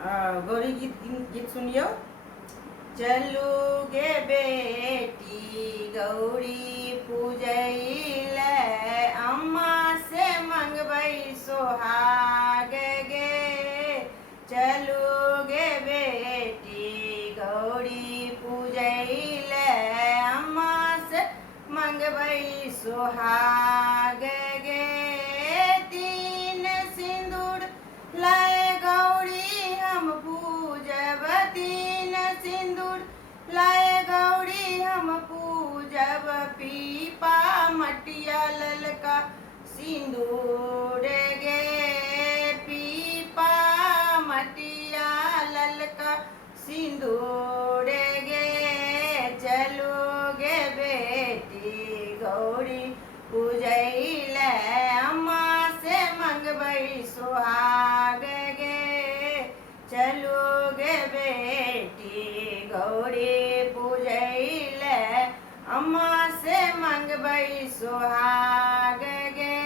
गौरी गीत गीत सुनियो। चलू गे बेटी गौरी पूजैले, अम्मा से मंगबै सोहाग गे। चलू गे बेटी गौरी पूजैले, अम्मा से मंगबै सोहाग गे। तीन सिंदूर लाए गौरी हम पूजब, तीन सिंदूर लाए गौरी हम पूजब। पीपा मटिया ललका सिंदूर गे, पीपा मटिया ललका सिंदूर गे। चलो गे बेटी गौरी पूजैले, अम्मा से मंगबै सोहाग गे। चलो गे बेटी गौरी पूजैले, अम्मा से मंगबै सोहाग गे।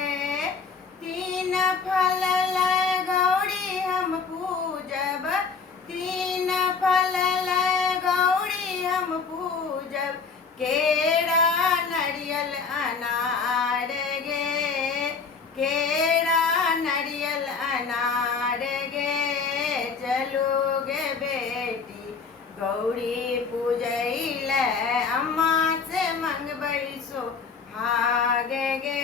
तीन फल लाए गौरी हम पूजब, तीन फल लाए गौरी हम पूजब। केरा नरियल अनार गे, केरा नरियल अनार गे। चलो गे बेटी गौरी पूजैले, अम्मा से मंगबै सोहाग गे।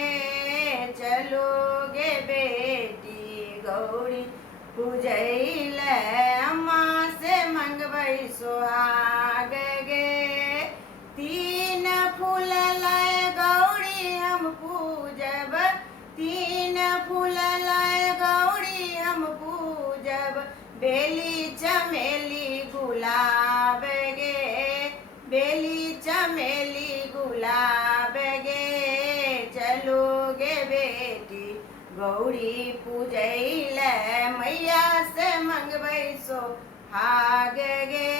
चलो गे बेटी गौरी पूजैले, अम्मा से मंगबै सोहाग गे। तीन फूल लाए गौरी हम पूजब, तीन फूल लाए गौरी हम पूजब। बेली चमेली गुलाब गे, बेली चमेली गुलाब गे। चलो गे बेटी गौरी पूजैले, मैया से मंगबै सोहाग गे।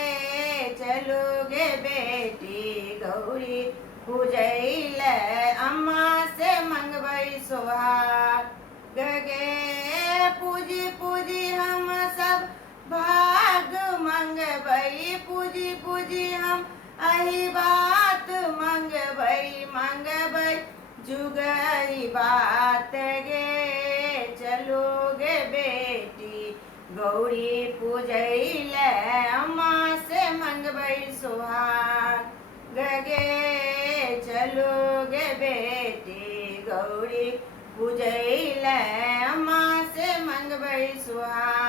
चलो गे बेटी गौरी पूजैले, अम्मा से मंगबै सोहाग गे। पूजी पूजी हम सब भाग मंगबै, पूजी पूजी हम अही बात मंगबै, मंगबै जुगई बात गे। चलो गे बेटी गौरी पूजैले, अम्मा से मंगबै सोहाग गे। चलो गे बेटी गौरी पूजैले, अम्मा से मंगबै सोहाग।